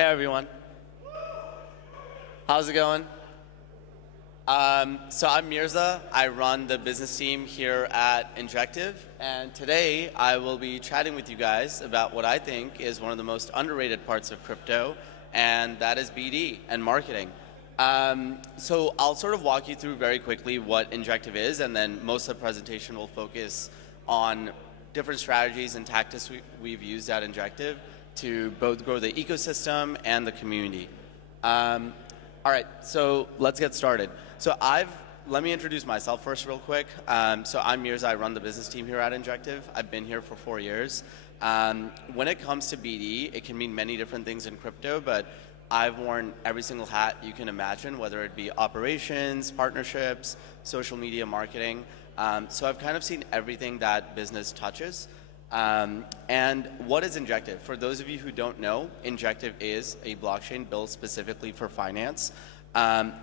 Hey everyone, how's it going? So I'm Mirza. I run the business team here at Injective, and today I will be chatting with you guys about what I think is one of the most underrated parts of crypto, and that is BD and marketing. So I'll sort of walk you through very quickly what Injective is, and then most of the presentation will focus on different strategies and tactics we've used at Injective to both grow the ecosystem and the community. All right, so let's get started. So let me introduce myself first real quick. So I'm Mirza, I run the business team here at Injective. I've been here for 4 years. When it comes to BD, it can mean many different things in crypto, but I've worn every single hat you can imagine, whether it be operations, partnerships, social media marketing. So I've kind of seen everything that business touches. And what is Injective? For those of you who don't know, Injective is a blockchain built specifically for finance.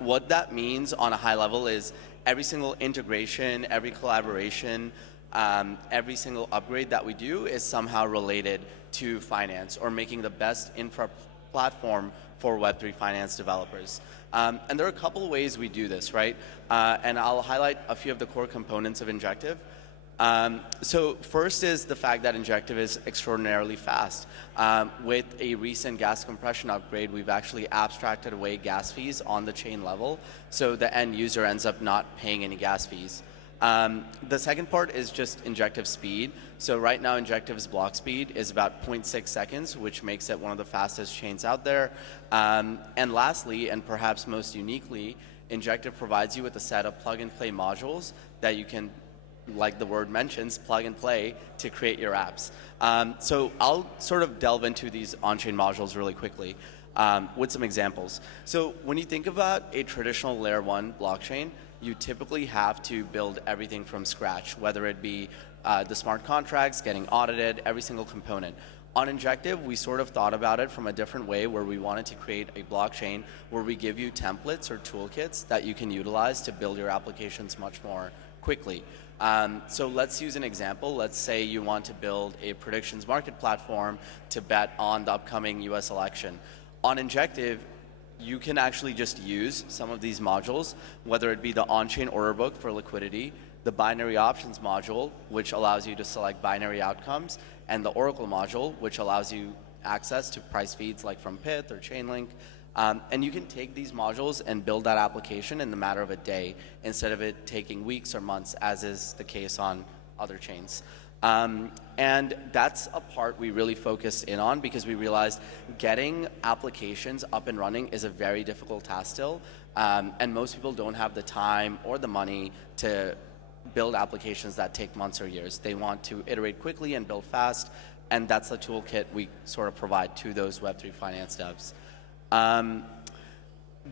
What that means on a high level is every single integration, every collaboration, every single upgrade that we do is somehow related to finance or making the best infra platform for Web3 finance developers. And there are a couple of ways we do this, right? And I'll highlight a few of the core components of Injective. So first is the fact that Injective is extraordinarily fast. With a recent gas compression upgrade, we've actually abstracted away gas fees on the chain level, so the end user ends up not paying any gas fees. The second part is just Injective speed. So right now Injective's block speed is about 0.6 seconds, which makes it one of the fastest chains out there. And lastly, and perhaps most uniquely, Injective provides you with a set of plug-and-play modules that you can, like the word mentions, plug and play to create your apps. So I'll sort of delve into these on-chain modules really quickly with some examples. So when you think about a traditional layer 1 blockchain, you typically have to build everything from scratch, whether it be the smart contracts, getting audited, every single component. On Injective, we sort of thought about it from a different way where we wanted to create a blockchain where we give you templates or toolkits that you can utilize to build your applications much more quickly. So let's use an example. Let's say you want to build a predictions market platform to bet on the upcoming US election. On Injective, you can actually just use some of these modules, whether it be the on-chain order book for liquidity, the binary options module, which allows you to select binary outcomes, and the Oracle module, which allows you access to price feeds like from Pyth or Chainlink. And you can take these modules and build that application in the matter of a day instead of it taking weeks or months, as is the case on other chains. And that's a part we really focused in on because we realized getting applications up and running is a very difficult task still. And most people don't have the time or the money to build applications that take months or years. They want to iterate quickly and build fast, and that's the toolkit we sort of provide to those Web3 finance devs.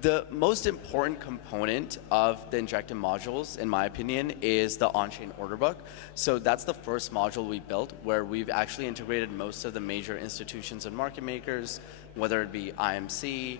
The most important component of the Injective modules, in my opinion, is the on-chain order book. So that's the first module we built where we've actually integrated most of the major institutions and market makers, whether it be IMC,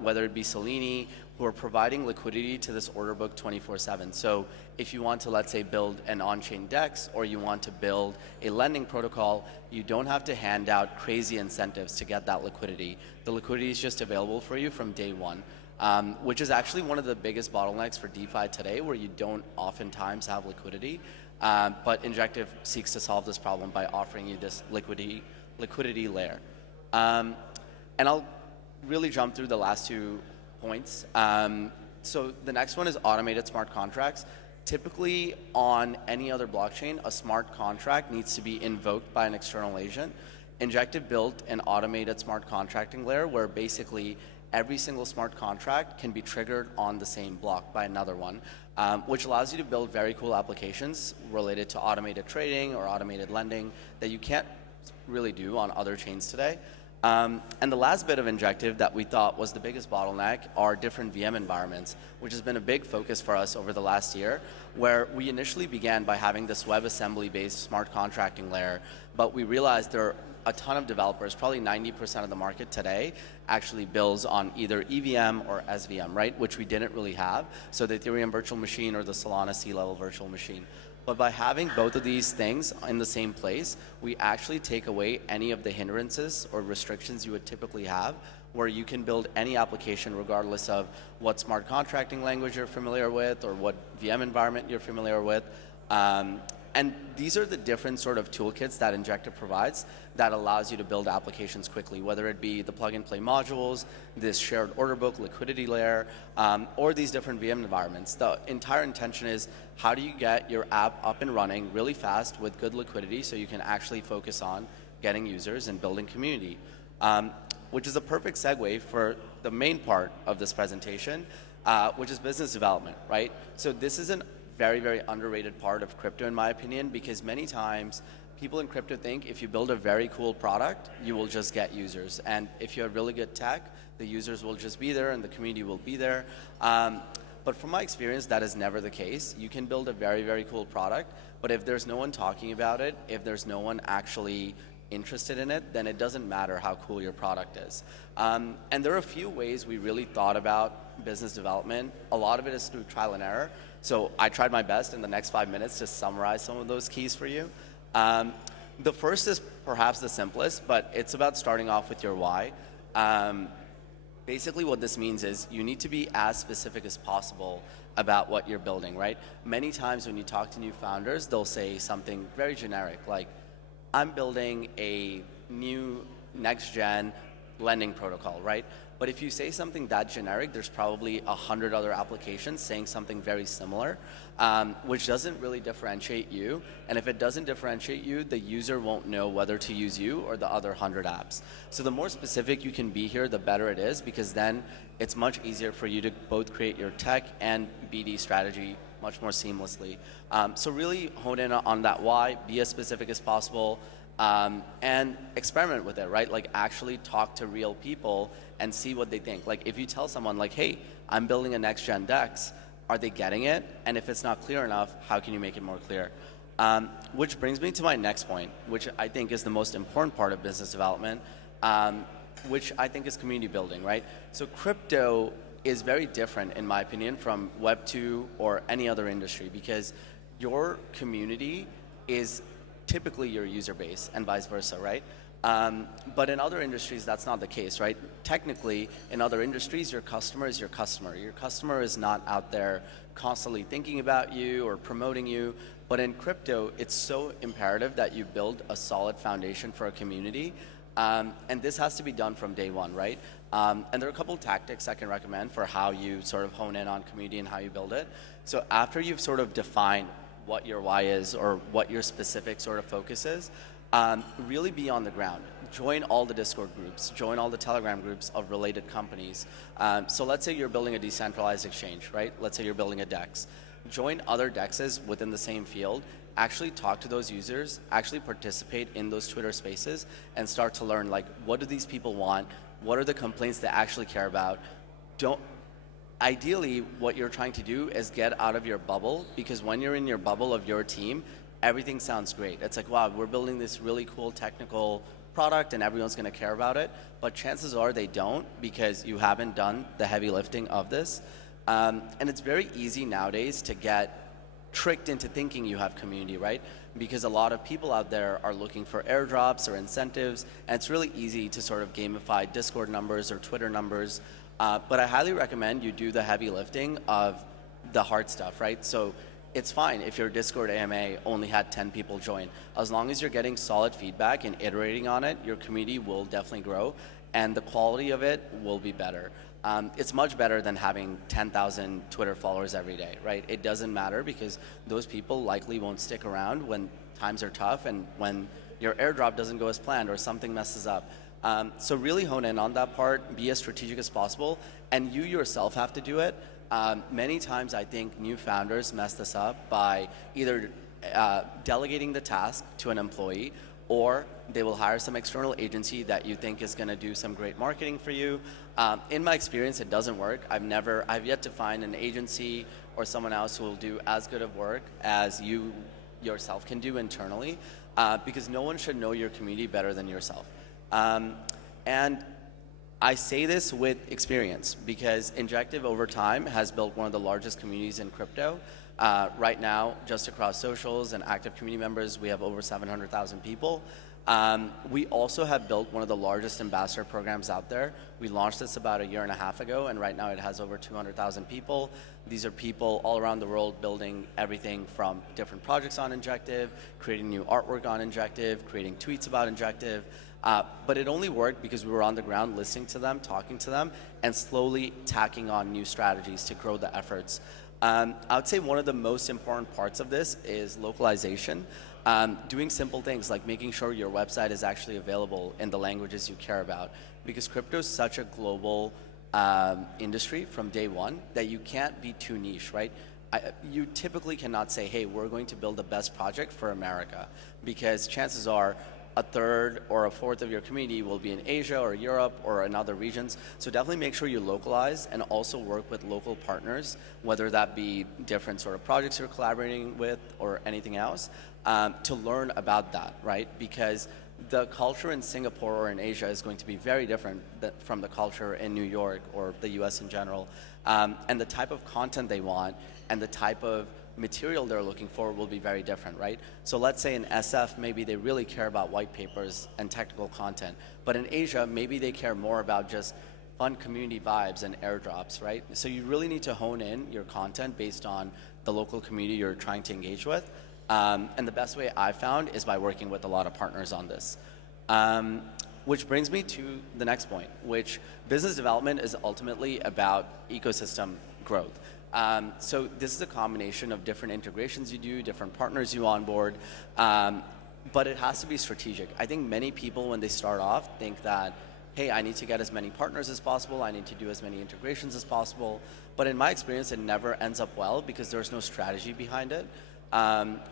whether it be Selene, who are providing liquidity to this order book 24/7. So if you want to, let's say, build an on-chain DEX or you want to build a lending protocol, you don't have to hand out crazy incentives to get that liquidity. The liquidity is just available for you from day one, which is actually one of the biggest bottlenecks for DeFi today, where you don't oftentimes have liquidity. But Injective seeks to solve this problem by offering you this liquidity layer. And I'll really jump through the last 2 points. So the next one is automated smart contracts. Typically on any other blockchain, a smart contract needs to be invoked by an external agent. Injective built an automated smart contracting layer where basically every single smart contract can be triggered on the same block by another one, which allows you to build very cool applications related to automated trading or automated lending that you can't really do on other chains today. And the last bit of Injective that we thought was the biggest bottleneck are different VM environments, which has been a big focus for us over the last year, where we initially began by having this WebAssembly-based smart contracting layer, but we realized there are a ton of developers, probably 90% of the market today, actually builds on either EVM or SVM, right? Which we didn't really have. So the Ethereum virtual machine or the Solana C-level virtual machine. But by having both of these things in the same place, we actually take away any of the hindrances or restrictions you would typically have, where you can build any application regardless of what smart contracting language you're familiar with or what VM environment you're familiar with. And these are the different sort of toolkits that Injective provides that allows you to build applications quickly, whether it be the plug-and-play modules, this shared order book liquidity layer, or these different VM environments. The entire intention is, how do you get your app up and running really fast with good liquidity so you can actually focus on getting users and building community? Which is a perfect segue for the main part of this presentation, which is business development, right? So this is an very, very underrated part of crypto, in my opinion, because many times people in crypto think if you build a very cool product, you will just get users. And if you have really good tech, the users will just be there and the community will be there. But from my experience, that is never the case. You can build a very, very cool product, but if there's no one talking about it, if there's no one actually interested in it, then it doesn't matter how cool your product is. And there are a few ways we really thought about business development. A lot of it is through trial and error. So I tried my best in the next 5 minutes to summarize some of those keys for you. The first is perhaps the simplest, but it's about starting off with your why. Basically what this means is you need to be as specific as possible about what you're building, right? Many times when you talk to new founders, they'll say something very generic, like, I'm building a new next-gen lending protocol, right? But if you say something that generic, there's probably 100 other applications saying something very similar, which doesn't really differentiate you. And if it doesn't differentiate you, the user won't know whether to use you or the other 100 apps. So the more specific you can be here, the better it is, because then it's much easier for you to both create your tech and BD strategy much more seamlessly. So really hone in on that why, be as specific as possible, and experiment with it, right? Like actually talk to real people and see what they think. Like if you tell someone like, hey, I'm building a next-gen DEX, are they getting it? And if it's not clear enough, how can you make it more clear? Which brings me to my next point, which I think is the most important part of business development, which I think is community building, right? So crypto is very different, in my opinion, from Web 2 or any other industry, because your community is typically your user base and vice versa, right? But in other industries, that's not the case, right? Technically, in other industries, your customer is your customer. Your customer is not out there constantly thinking about you or promoting you. But in crypto, it's so imperative that you build a solid foundation for a community. And this has to be done from day one, right? And there are a couple of tactics I can recommend for how you sort of hone in on community and how you build it. So after you've sort of defined what your why is or what your specific sort of focus is, really be on the ground. Join all the Discord groups, join all the Telegram groups of related companies. So let's say you're building a decentralized exchange, right? Let's say you're building a DEX. Join other DEXs within the same field, actually talk to those users, actually participate in those Twitter spaces, and start to learn, like, what do these people want? What are the complaints they actually care about? Ideally, what you're trying to do is get out of your bubble, because when you're in your bubble of your team, everything sounds great. It's like, wow, we're building this really cool technical product and everyone's gonna care about it, but chances are they don't, because you haven't done the heavy lifting of this. And it's very easy nowadays to get tricked into thinking you have community, right? Because a lot of people out there are looking for airdrops or incentives, and it's really easy to sort of gamify Discord numbers or Twitter numbers. But I highly recommend you do the heavy lifting of the hard stuff, right? So it's fine if your Discord AMA only had 10 people join. As long as you're getting solid feedback and iterating on it, your community will definitely grow, and the quality of it will be better. It's much better than having 10,000 Twitter followers every day, right? It doesn't matter, because those people likely won't stick around when times are tough and when your airdrop doesn't go as planned or something messes up. So really hone in on that part, be as strategic as possible, and you yourself have to do it. Many times I think new founders mess this up by either delegating the task to an employee, or they will hire some external agency that you think is gonna do some great marketing for you. In my experience, it doesn't work. I've yet to find an agency or someone else who will do as good of work as you yourself can do internally, because no one should know your community better than yourself. And I say this with experience, because Injective over time has built one of the largest communities in crypto. Right now, just across socials and active community members, we have over 700,000 people. We also have built one of the largest ambassador programs out there. We launched this about a year and a half ago, and right now it has over 200,000 people. These are people all around the world building everything from different projects on Injective, creating new artwork on Injective, creating tweets about Injective. But it only worked because we were on the ground listening to them, talking to them, and slowly tacking on new strategies to grow the efforts. I would say one of the most important parts of this is localization. Doing simple things like making sure your website is actually available in the languages you care about, because crypto is such a global industry from day one that you can't be too niche, right? You typically cannot say, hey, we're going to build the best project for America, because chances are a third or a fourth of your community will be in Asia or Europe or in other regions. So definitely make sure you localize and also work with local partners, whether that be different sort of projects you're collaborating with or anything else, to learn about that, right? Because the culture in Singapore or in Asia is going to be very different from the culture in New York or the US in general. And the type of content they want and the type of material they're looking for will be very different, right? So let's say in SF, maybe they really care about white papers and technical content. But in Asia, maybe they care more about just fun community vibes and airdrops, right? So you really need to hone in your content based on the local community you're trying to engage with. And the best way I've found is by working with a lot of partners on this. Which brings me to the next point, which business development is ultimately about ecosystem growth. So this is a combination of different integrations you do, different partners you onboard, but it has to be strategic. I think many people, when they start off, think that, hey, I need to get as many partners as possible, I need to do as many integrations as possible, but in my experience, it never ends up well because there's no strategy behind it.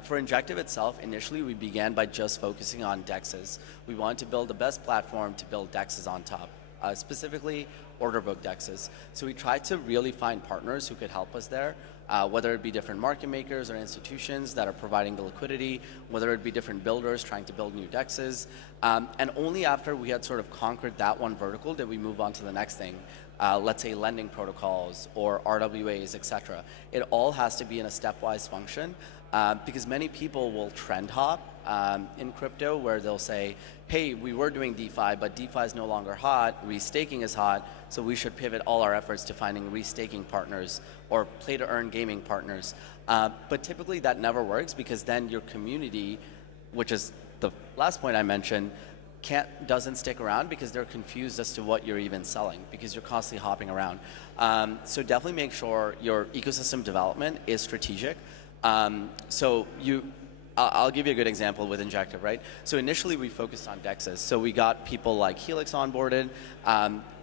For Injective itself, initially we began by just focusing on DEXs. We wanted to build the best platform to build DEXs on top, specifically order book DEXs. So we tried to really find partners who could help us there, whether it be different market makers or institutions that are providing the liquidity, whether it be different builders trying to build new DEXs. And only after we had sort of conquered that one vertical did we move on to the next thing. Let's say lending protocols or RWAs, etc. It all has to be in a stepwise function. Because many people will trend hop in crypto where they'll say, hey, we were doing DeFi, but DeFi is no longer hot, restaking is hot, so we should pivot all our efforts to finding restaking partners or play-to-earn gaming partners. But typically that never works because then your community, which is the last point I mentioned, doesn't stick around because they're confused as to what you're even selling because you're constantly hopping around. So definitely make sure your ecosystem development is strategic. I'll give you a good example with Injective, right? So initially we focused on DEXs. So we got people like Helix onboarded,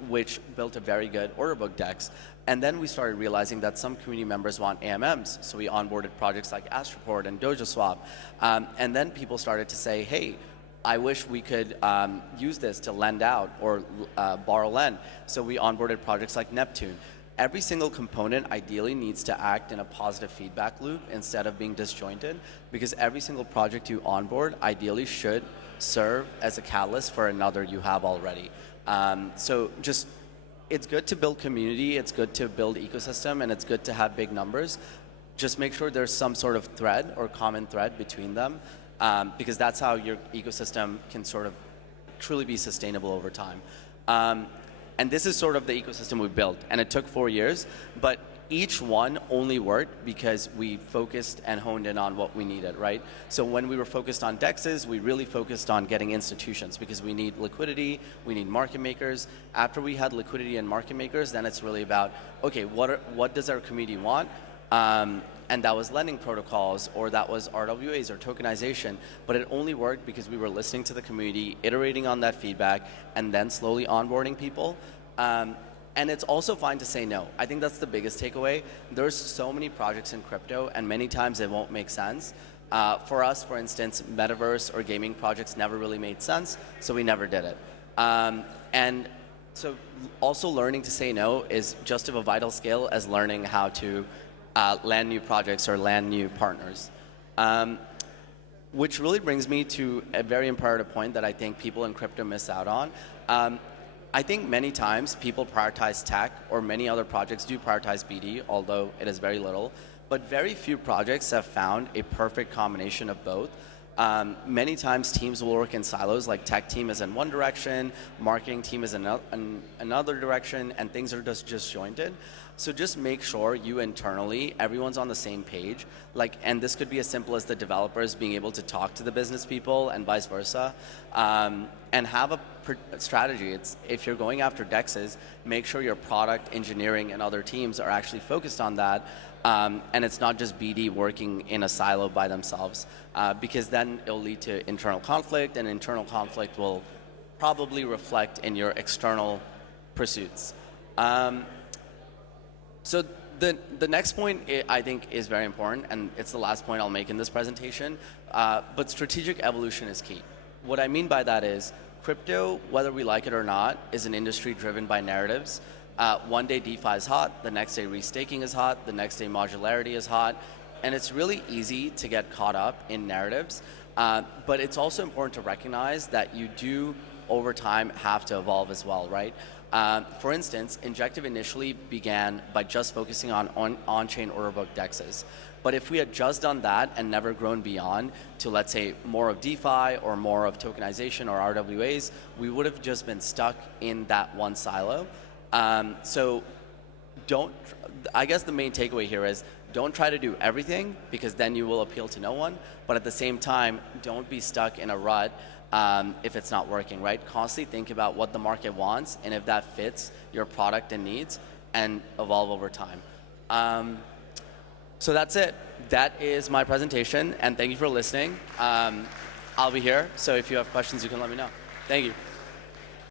which built a very good order book DEX. And then we started realizing that some community members want AMMs. So we onboarded projects like Astroport and DojaSwap. And then people started to say, hey, I wish we could use this to lend out or borrow lend. So we onboarded projects like Neptune. Every single component ideally needs to act in a positive feedback loop instead of being disjointed, because every single project you onboard ideally should serve as a catalyst for another you have already. So just, it's good to build community, it's good to build ecosystem, and it's good to have big numbers. Just make sure there's some sort of thread or common thread between them, because that's how your ecosystem can sort of truly be sustainable over time. And this is sort of the ecosystem we built, and it took 4 years, but each one only worked because we focused and honed in on what we needed, right? So when we were focused on DEXs, we really focused on getting institutions because we need liquidity, we need market makers. After we had liquidity and market makers, then it's really about, okay, what does our community want? And that was lending protocols, or that was RWAs or tokenization, but it only worked because we were listening to the community, iterating on that feedback, and then slowly onboarding people. And it's also fine to say no. I think that's the biggest takeaway. There's so many projects in crypto, and many times it won't make sense. For us, for instance, metaverse or gaming projects never really made sense, so we never did it. And so also learning to say no is just of a vital skill as learning how to land new projects or land new partners. Which really brings me to a very imperative point that I think people in crypto miss out on. I think many times people prioritize tech, or many other projects do prioritize BD, although it is very little. but very few projects have found a perfect combination of both. Many times teams will work in silos, like tech team is in one direction, marketing team is in another direction, and things are just disjointed. So just make sure you internally, everyone's on the same page. And this could be as simple as the developers being able to talk to the business people and vice versa, and have a strategy. If you're going after DEXs, make sure your product, engineering, and other teams are actually focused on that. And it's not just BD working in a silo by themselves, because then it'll lead to internal conflict, and internal conflict will probably reflect in your external pursuits. So the next point I think is very important, and it's the last point I'll make in this presentation, but strategic evolution is key. What I mean by that is crypto, whether we like it or not, is an industry driven by narratives. One day DeFi is hot, the next day restaking is hot, the next day modularity is hot, and it's really easy to get caught up in narratives, but it's also important to recognize that you do, over time, have to evolve as well, right? For instance, Injective initially began by just focusing on on-chain order book DEXs. But if we had just done that and never grown beyond to, let's say, more of DeFi or more of tokenization or RWAs, we would have just been stuck in that one silo. So I guess the main takeaway here is don't try to do everything, because then you will appeal to no one. But at the same time, don't be stuck in a rut if it's not working, right? Constantly think about what the market wants, and if that fits your product and needs, and evolve over time. So that's it. That is my presentation, and thank you for listening. I'll be here, so if you have questions, you can let me know. Thank you.